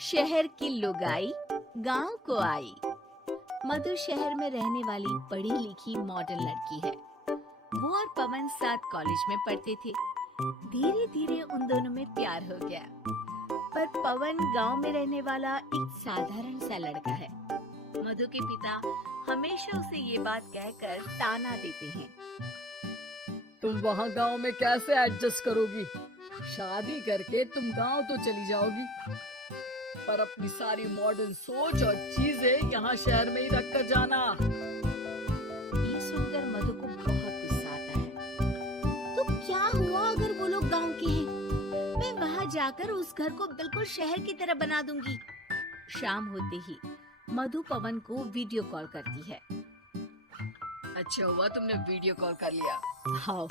शहर की लुगाई गांव को आई। मधु शहर में रहने वाली पढ़ी लिखी मॉडर्न लड़की है। वो और पवन साथ कॉलेज में पढ़ते थे। धीरे धीरे उन दोनों में प्यार हो गया। पर पवन गांव में रहने वाला एक साधारण सा लड़का है। मधु के पिता हमेशा उसे ये बात कहकर ताना देते हैं। तुम वहाँ गांव में कैसे एडजस्ट करोगी? शादी करके तुम गांव तो चली जाओगी, पर अपनी सारी मॉडर्न सोच और चीजें यहाँ शहर में ही रख कर जाना। ये सुनकर मधु को बहुत गुस्सा आता है। तो क्या हुआ अगर वो लोग गांव के हैं? मैं वहाँ जाकर उस घर को बिल्कुल शहर की तरह बना दूंगी। शाम होते ही मधु पवन को वीडियो कॉल करती है। अच्छा हुआ तुमने वीडियो कॉल कर लिया। हाँ,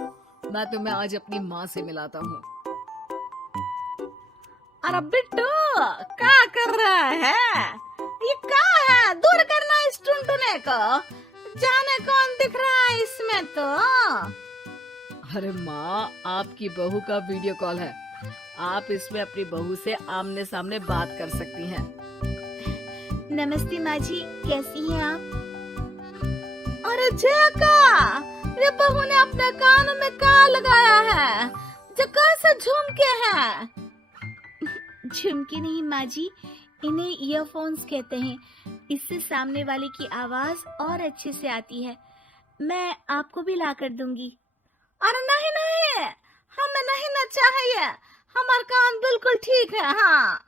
मैं तुम्हें आज अपनी माँ से मिलाता हूँ। अरे बिट्टू, क्या कर रहा है? ये क्या है? दूर करना इस टुनटुने को। जाने कौन दिख रहा है इसमें तो। अरे माँ, आपकी बहू का वीडियो कॉल है। आप इसमें अपनी बहू से आमने सामने बात कर सकती हैं। नमस्ते माँ जी, कैसी हैं आप? अरे जेका, ये बहू ने अपने कान में क्या लगाया है? जो कैसे झुमके हैं? झुमके नहीं माँ जी, इन्हें ईयरफोन्स कहते हैं। इससे सामने वाले की आवाज और अच्छे से आती है। मैं आपको भी ला कर दूंगी। अरे नहीं नहीं, हमें नहीं ना चाहिए। हमारा कान बिल्कुल ठीक है। हाँ।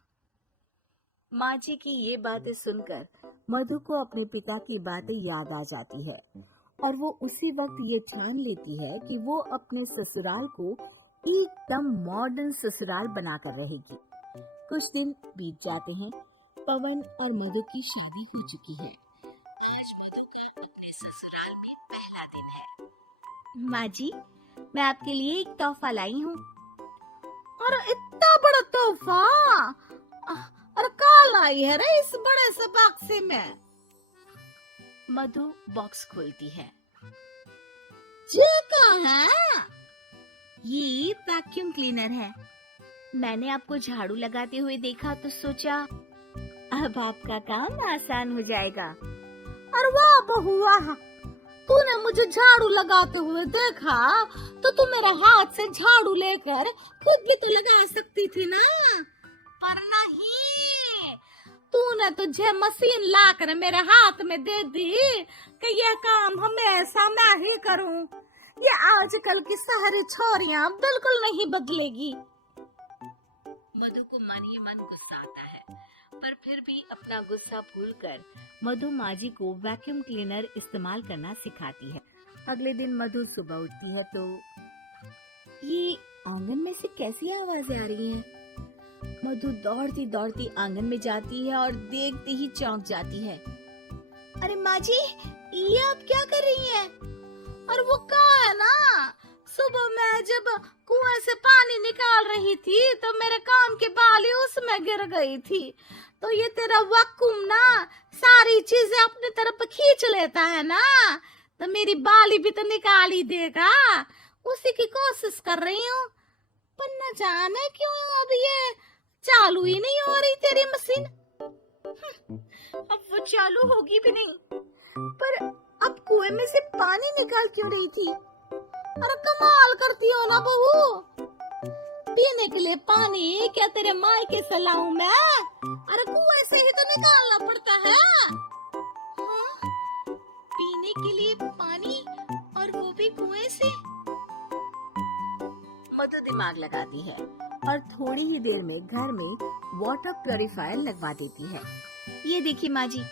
माँ जी की ये बातें सुनकर मधु को अपने पिता की बातें याद आ जाती है और वो उसी वक्त ये ठान लेती है कि वो अपने ससुराल को एकदम मॉडर्न ससुराल बनाकर रहेगी। कुछ दिन बीत जाते हैं। पवन और मधु की शादी हो चुकी है। आज मधु का अपने ससुराल में पहला दिन है। माँ जी, मैं आपके लिए एक तोहफा लाई हूँ। और इतना बड़ा तोहफा? और क्या लाई है रे इस बड़े से बक्से में? मधु बॉक्स खोलती है। ये क्या है? ये वैक्यूम क्लीनर है। मैंने आपको झाड़ू लगाते हुए देखा तो सोचा अब आपका काम आसान हो जाएगा। अरे वाह बहू वाह, तूने मुझे झाड़ू लगाते हुए देखा तो तू मेरे हाथ से झाड़ू लेकर खुद भी तो लगा सकती थी ना। पर नहीं, तूने तुझे मशीन लाकर मेरे हाथ में दे दी कि यह काम हमेशा मैं ही करूं। ये आजकल की सारी छोरियां बिल्कुल नहीं बदलेगी। मधु को मन ही मन गुस्सा आता है, पर फिर भी अपना गुस्सा भूलकर मधु माँ जी को वैक्यूम क्लीनर इस्तेमाल करना सिखाती है। अगले दिन मधु सुबह उठती है तो ये आंगन में से कैसी आवाजें आ रही हैं? मधु दौड़ती दौड़ती आंगन में जाती है और देखते ही चौंक जाती है। अरे माँ जी, ये आप क्या कर रही हैं? और वो क्या है ना, सुबह मैं जब कुएं से पानी निकाल रही थी तो मेरे कान की बाली उसमें गिर गई थी। तो ये तेरा वैक्यूम ना सारी चीजें अपनी तरफ खींच लेता है ना, तो मेरी बाली भी तो निकाल ही देगा। उसी की कोशिश कर रही हूँ, पर न जाने क्यों अब ये चालू ही नहीं हो रही तेरी मशीन। अब वो चालू होगी भी नहीं। पर अब कुएं में से पानी निकाल क्यों रही थी? अरे कमाल करती हो ना बहू। पीने के लिए पानी क्या तेरे मायके से लाऊं मैं? अरे कुएं से ही तो निकालना पड़ता है। हाँ? पीने के लिए पानी और वो भी कुएं से? मधु दिमाग लगाती है और थोड़ी ही देर में घर में वाटर प्यूरिफायर लगवा देती है। ये देखिए माँ जी,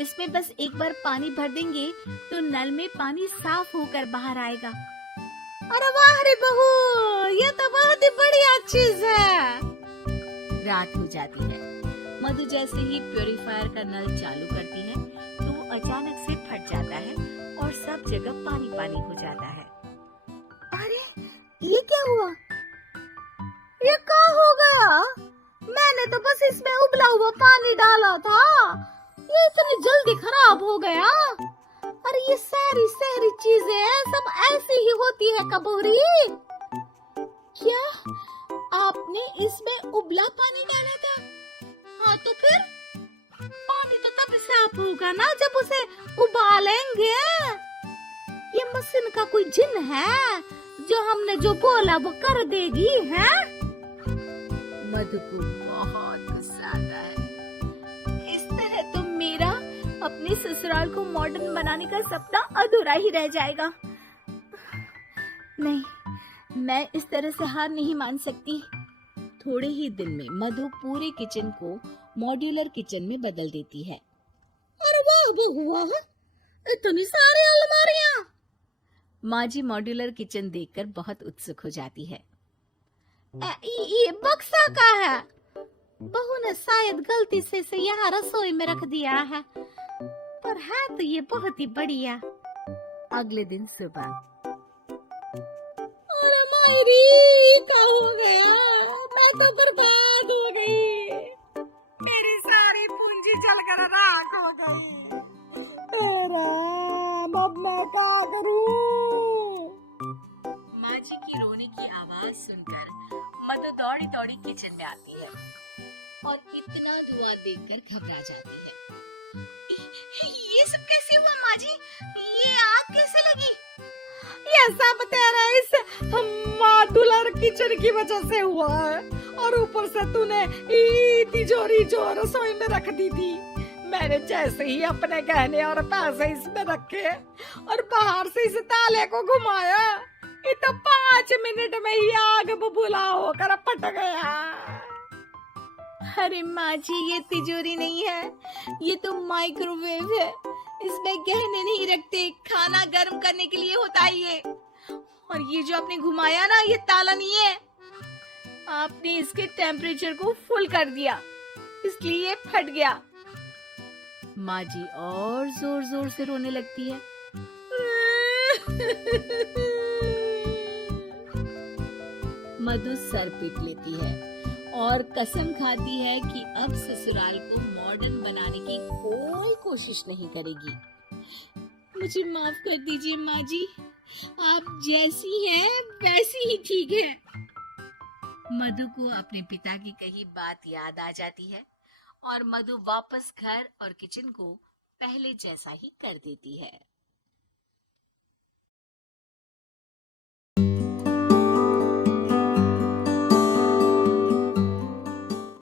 इसमें बस एक बार पानी भर देंगे तो नल में पानी साफ होकर बाहर आएगा। अरे वाह रे बहू, ये तो बहुत ही बढ़िया चीज है। रात हो जाती है। मधु जैसे ही प्यूरिफायर का नल चालू करती है तो वो अचानक से फट जाता है और सब जगह पानी पानी हो जाता है। अरे ये क्या हुआ? ये क्या होगा? मैंने तो बस इसमें उबला हुआ पानी डाला था, ये इतनी जल्दी खराब हो गया। अरे ये सारी सारी चीजें सब ऐसी ही होती है कबूरी। क्या आपने इसमें उबला पानी डाला था? हाँ तो फिर पानी तो तब साफ होगा ना जब उसे उबालेंगे। ये मशीन का कोई जिन है जो हमने जो बोला वो कर देगी है? मधु को बहुत गुस्सा आता है। इस तरह तो मेरा अपने ससुराल को मॉडर्न बनाने का सपना अधूरा ही रह जाएगा। नहीं, मैं इस तरह से हार नहीं मान सकती। थोड़े ही दिन में मधु पूरे किचन को मॉड्यूलर किचन में बदल देती है। अरे वाह बहुआ, इतनी सारी अलमारियां। माँ जी मॉड्यूलर किचन देखकर बहुत उत्सुक हो जाती है। ये बक्सा का है? बहू ने शायद गलती से इसे यहाँ रसोई में रख दिया है, पर है तो ये बहुत ही बढ़िया। अगले दिन सुबह। अरे मायरी, क्या हो गया? मैं तो बर्बाद हो गई। मेरी सारी पूंजी जलकर राख हो गई। अब मैं क्या करूं? माँ जी की रोने की आवाज सुनकर मधु दौड़ी दौड़ी किचन में आती है और इतना धुआं देखकर घबरा जाती है। ये सब कैसे हुआ माँ जी? ये आग कैसे लगी? ये सब तेरा इस मॉड्यूलर किचन की वजह से हुआ है, और ऊपर से तूने तिजोरी जो रसोई में रख दी थी, मैंने जैसे ही अपने गहने और पैसे इसमें रखे और बाहर से इस ताले को घुमाया, ये तो 5 मिनट में ही आग बबूला होकर फट गया। अरे माँ जी, ये तिजोरी नहीं है, ये तो माइक्रोवेव है। इसमें गहने नहीं रखते, खाना गर्म करने के लिए होता है ये। और ये जो आपने घुमाया ना, ये ताला नहीं है, आपने इसके टेम्परेचर को फुल कर दिया, इसलिए ये फट गया। माँ जी और जोर जोर से रोने लगती है। मधु सर पीट लेती है और कसम खाती है कि अब ससुराल को मॉडर्न बनाने की कोई कोशिश नहीं करेगी। मुझे माफ कर दीजिए माँ जी, आप जैसी हैं वैसी ही ठीक है। मधु को अपने पिता की कही बात याद आ जाती है और मधु वापस घर और किचन को पहले जैसा ही कर देती है।